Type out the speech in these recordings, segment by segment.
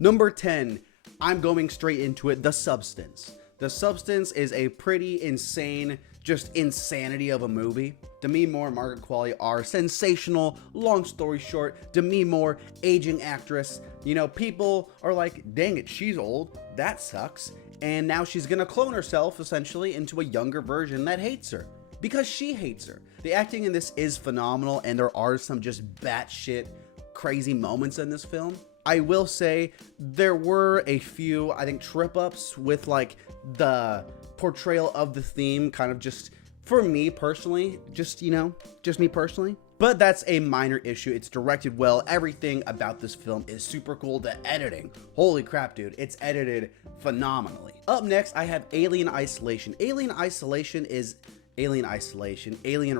Number 10, I'm going straight into it, The Substance. The Substance is a pretty insane, just insanity of a movie. Demi Moore and Margaret Qualley are sensational. Long story short, Demi Moore, aging actress. You know, people are like, dang it, she's old. That sucks. And now she's gonna clone herself, essentially, into a younger version that hates her. Because she hates her. The acting in this is phenomenal, and there are some just batshit crazy moments in this film. I will say there were a few, I think, trip-ups with like the portrayal of the theme, kind of just for me personally, just me personally. But that's a minor issue. It's directed well. Everything about this film is super cool. The editing, holy crap, dude, it's edited phenomenally. Up next, I have Alien Isolation. Alien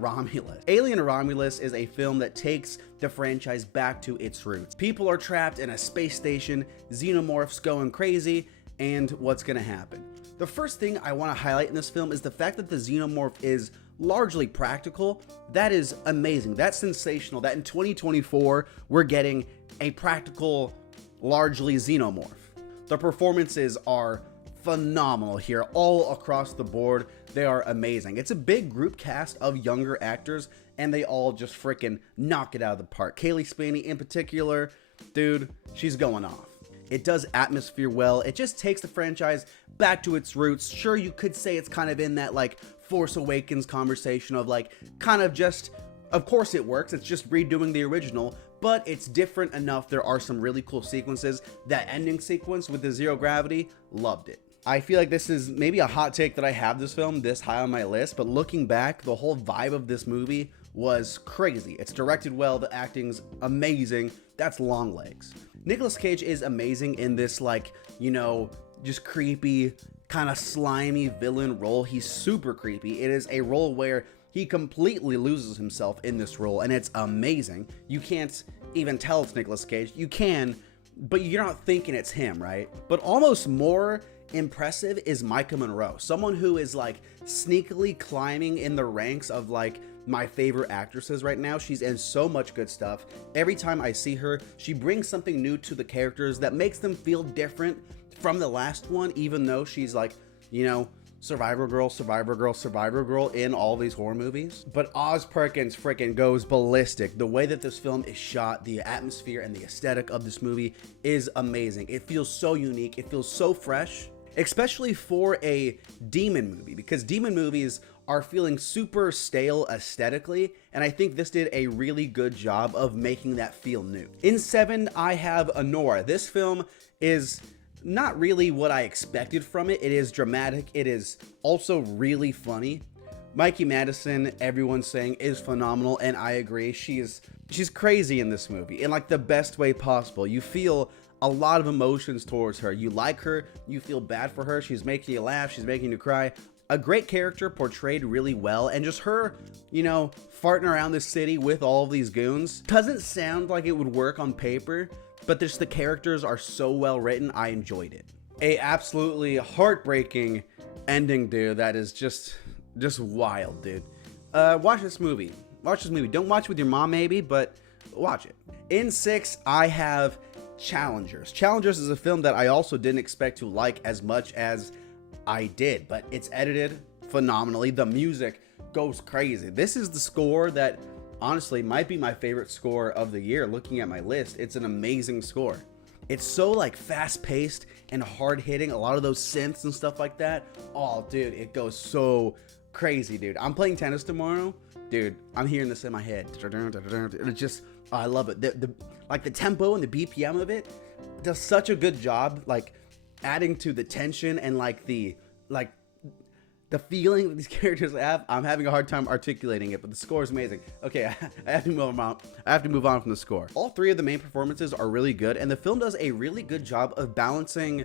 Romulus. Alien Romulus is a film that takes the franchise back to its roots. People are trapped in a space station, xenomorphs going crazy, and what's gonna happen? The first thing I want to highlight in this film is the fact that the xenomorph is largely practical. That is amazing. That's sensational that in 2024 we're getting a practical, largely xenomorph. The performances are phenomenal here all across the board. They are amazing. It's a big group cast of younger actors, and they all just freaking knock it out of the park. Kaylee Spaney in particular, dude, she's going off. It does atmosphere well. It just takes the franchise back to its roots. Sure, you could say it's kind of in that like Force Awakens conversation of like kind of just, of course it works. It's just redoing the original, but it's different enough. There are some really cool sequences. That ending sequence with the zero gravity, loved it. I feel like this is maybe a hot take that I have this film this high on my list, but looking back, the whole vibe of this movie was crazy. It's directed well, the acting's amazing. That's Longlegs. Nicolas Cage is amazing in this, like, you know, just creepy, kind of slimy villain role. He's super creepy. It is a role where he completely loses himself in this role, and it's amazing. You can't even tell it's Nicolas Cage. You can, but you're not thinking it's him, right? But almost more impressive is Maika Monroe, someone who is like sneakily climbing in the ranks of like my favorite actresses right now. She's in so much good stuff. Every time I see her, she brings something new to the characters that makes them feel different from the last one, even though she's like, you know, Survivor Girl in all these horror movies. But Oz Perkins freaking goes ballistic. The way that this film is shot, the atmosphere and the aesthetic of this movie is amazing. It feels so unique. It feels so fresh, especially for a demon movie, because demon movies are feeling super stale aesthetically, and I think this did a really good job of making that feel new. In 7, I have Anora. This film is not really what I expected from it. It is dramatic. It is also really funny. Mikey Madison, everyone's saying, is phenomenal, and I agree. She's crazy in this movie in like the best way possible. You feel a lot of emotions towards her. You like her, you feel bad for her. She's making you laugh, she's making you cry. A great character portrayed really well, and just her, you know, farting around the city with all of these goons doesn't sound like it would work on paper, but just the characters are so well written. I enjoyed it. A absolutely heartbreaking ending, dude. That is just wild, dude. Watch this movie. Don't watch it with your mom maybe, but watch it. In 6, I have Challengers. Challengers is a film that I also didn't expect to like as much as I did, but it's edited phenomenally. The music goes crazy. This is the score that honestly might be my favorite score of the year. Looking at my list, it's an amazing score. It's so like fast paced and hard hitting. A lot of those synths and stuff like that. Oh, dude, it goes so crazy, dude. I'm playing tennis tomorrow, dude. I'm hearing this in my head. It just, oh, I love it. The tempo and the BPM of it does such a good job, like adding to the tension and like the feeling that these characters have. I'm having a hard time articulating it, but the score is amazing. Okay, I have to move on. I have to move on from the score. All 3 of the main performances are really good, and the film does a really good job of balancing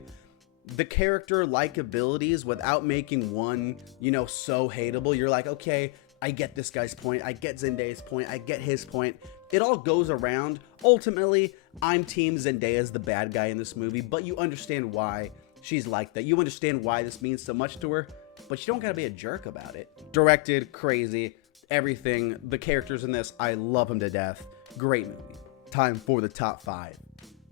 the character likabilities without making one, you know, so hateable. You're like, okay, I get this guy's point. I get Zendaya's point. I get his point. It all goes around. Ultimately, I'm team Zendaya's the bad guy in this movie, but you understand why she's like that. You understand why this means so much to her, but you don't gotta be a jerk about it. Directed, crazy, everything. The characters in this, I love them to death. Great movie. Time for the top 5.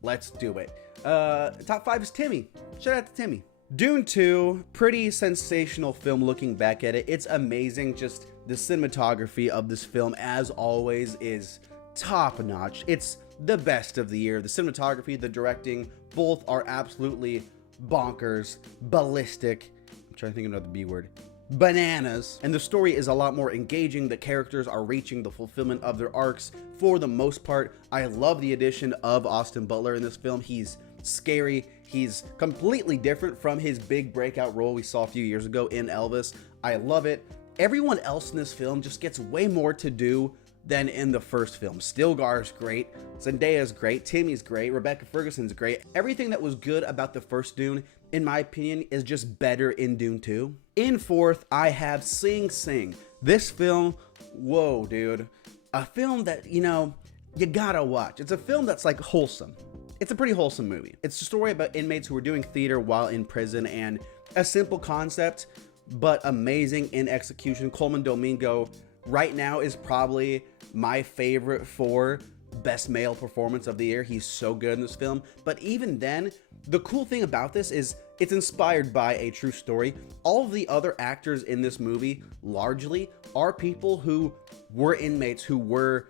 Let's do it. Top 5 is Timmy. Shout out to Timmy. Dune 2, pretty sensational film looking back at it. It's amazing. Just the cinematography of this film, as always, is top notch. It's the best of the year. The cinematography, the directing, both are absolutely bonkers, ballistic. I'm trying to think of another B word. Bananas. And the story is a lot more engaging. The characters are reaching the fulfillment of their arcs for the most part. I love the addition of Austin Butler in this film. He's scary. He's completely different from his big breakout role we saw a few years ago in Elvis. I love it. Everyone else in this film just gets way more to do than in the first film. Stilgar's great, Zendaya's great, Timmy's great, Rebecca Ferguson's great. Everything that was good about the first Dune, in my opinion, is just better in Dune 2. In fourth, I have Sing Sing. This film, whoa, dude. A film that, you gotta watch. It's a film that's like wholesome. It's a pretty wholesome movie. It's a story about inmates who are doing theater while in prison, and a simple concept, but amazing in execution. Coleman Domingo right now is probably my favorite for best male performance of the year. He's so good in this film. But even then, the cool thing about this is it's inspired by a true story. All of the other actors in this movie largely are people who were inmates, who were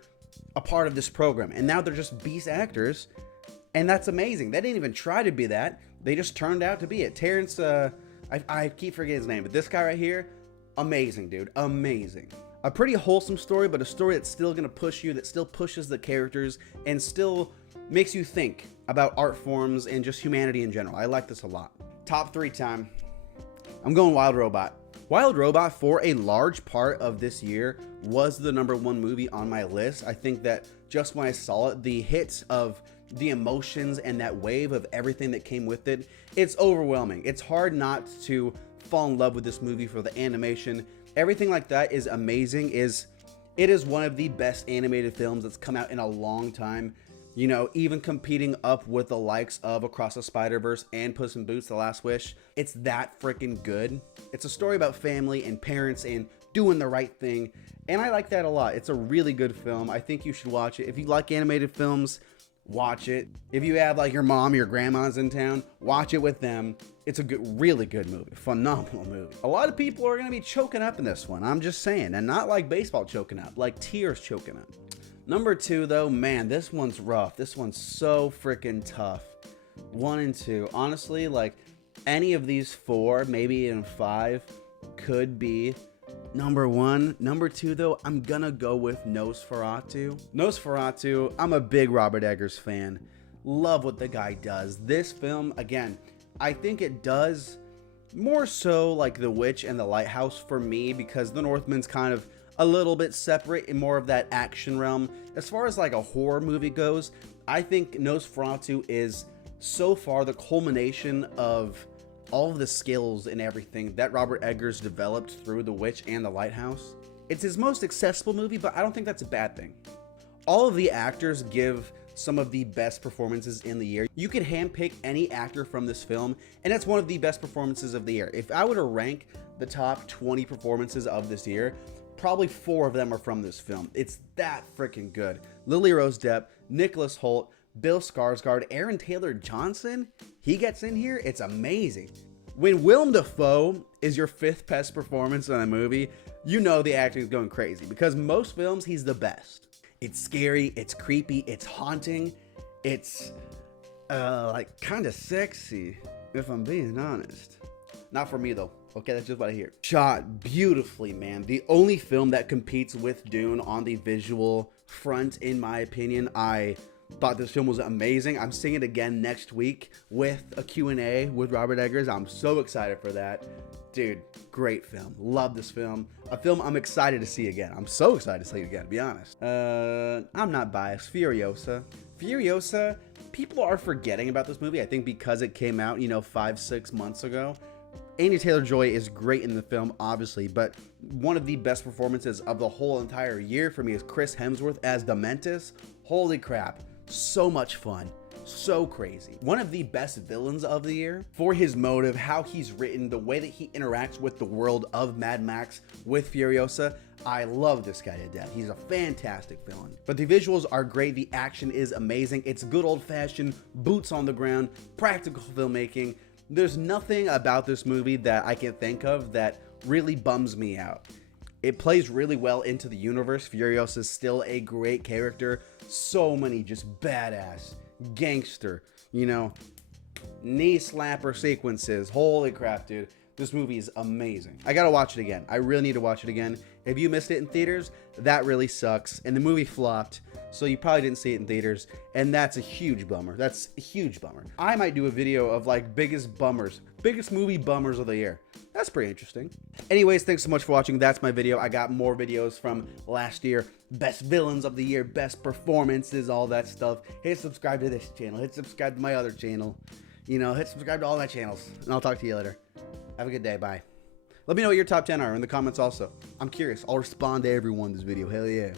a part of this program, and now they're just beast actors. And that's amazing. They didn't even try to be that. They just turned out to be it. Terrence, I keep forgetting his name, but this guy right here, amazing, dude. Amazing. A pretty wholesome story, but a story that's still going to push you, that still pushes the characters, and still makes you think about art forms and just humanity in general. I like this a lot. Top 3 time. I'm going Wild Robot. Wild Robot, for a large part of this year, was the #1 movie on my list. I think that just when I saw it, the hits of the emotions and that wave of everything that came with it, it's overwhelming. It's hard not to fall in love with this movie for the animation. Everything like that is amazing. It is one of the best animated films that's come out in a long time. Even competing up with the likes of Across the Spider-Verse and Puss in Boots: The Last Wish. It's that freaking good. It's a story about family and parents and doing the right thing, and I like that a lot. It's a really good film. I think you should watch it. If you like animated films, watch it. If you have like your mom, your grandma's in town, watch it with them. It's a really good movie. Phenomenal movie. A lot of people are going to be choking up in this one. I'm just saying. And not like baseball choking up, like tears choking up. #2 though, man, this one's rough. This one's so freaking tough. 1 and 2. Honestly, like any of these 4, maybe even 5 could be #1. #2 though, I'm gonna go with Nosferatu. Nosferatu, I'm a big Robert Eggers fan. Love what the guy does. This film, again, I think it does more so like The Witch and The Lighthouse for me, because The Northman's kind of a little bit separate in more of that action realm. As far as like a horror movie goes, I think Nosferatu is so far the culmination of all of the skills and everything that Robert Eggers developed through The Witch and The Lighthouse. It's his most accessible movie, but I don't think that's a bad thing. All of the actors give some of the best performances in the year. You could handpick any actor from this film, and it's one of the best performances of the year. If I were to rank the top 20 performances of this year, probably 4 of them are from this film. It's that freaking good. Lily Rose Depp, Nicholas Hoult, Bill Skarsgård, Aaron Taylor Johnson, he gets in here. It's amazing. When Willem Dafoe is your 5th best performance in a movie, you know the acting is going crazy, because most films he's the best. It's scary, it's creepy, it's haunting, it's like kind of sexy, if I'm being honest. Not for me though. Okay, that's just what I hear. Shot beautifully, man. The only film that competes with Dune on the visual front, in my opinion. I thought this film was amazing. I'm seeing it again next week with a Q&A with Robert Eggers. I'm so excited for that. Dude, great film. Love this film. A film I'm excited to see again. I'm so excited to see it again, to be honest. I'm not biased. Furiosa. Furiosa, people are forgetting about this movie, I think because it came out, 5-6 months ago. Anya Taylor-Joy is great in the film, obviously, but one of the best performances of the whole entire year for me is Chris Hemsworth as Dementus. Holy crap. So much fun. So crazy. One of the best villains of the year for his motive, how he's written, the way that he interacts with the world of Mad Max with Furiosa. I love this guy to death. He's a fantastic villain. But the visuals are great. The action is amazing. It's good old-fashioned boots on the ground, practical filmmaking. There's nothing about this movie that I can think of that really bums me out. It plays really well into the universe. Furiosa is still a great character. So many just badass gangster, you know, knee slapper sequences. Holy crap, dude. This movie is amazing. I gotta watch it again. I really need to watch it again. If you missed it in theaters, that really sucks. And the movie flopped, so you probably didn't see it in theaters. And that's a huge bummer. That's a huge bummer. I might do a video of like biggest movie bummers of the year. That's pretty interesting. Anyways, thanks so much for watching. That's my video. I got more videos from last year. Best villains of the year, best performances, all that stuff. Hit subscribe to this channel. Hit subscribe to my other channel. You know, hit subscribe to all my channels. And I'll talk to you later. Have a good day. Bye. Let me know what your top 10 are in the comments also. I'm curious. I'll respond to everyone in this video. Hell yeah.